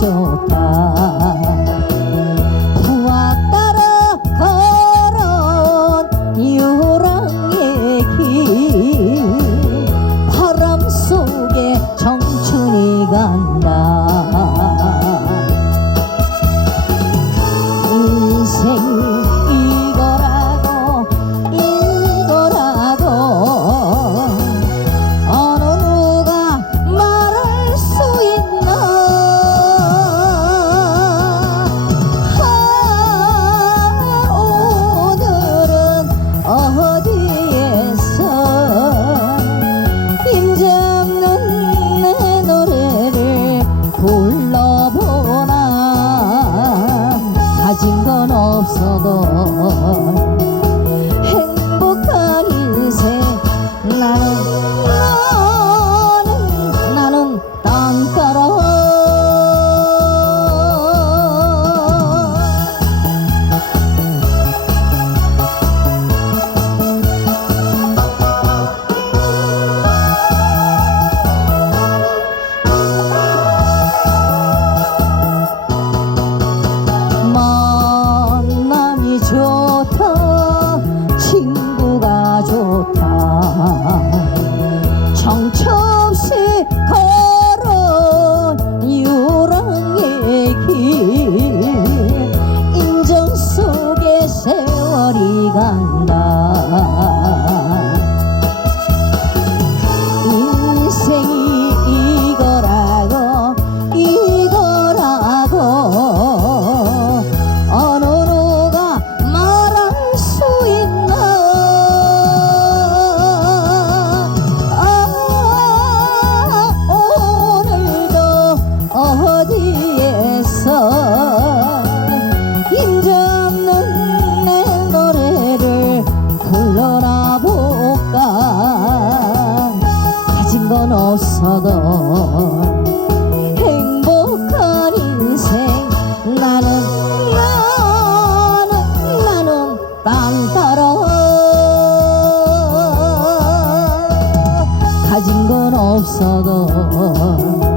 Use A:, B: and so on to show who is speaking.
A: 좋다. 부와 따라 걸어온 유랑의 길. 바람 속에 청춘이 간다 간다. 인생이 이거라고 이거라고 언어로가 말할 수 있나? 아 오늘도 어디에서 olsa da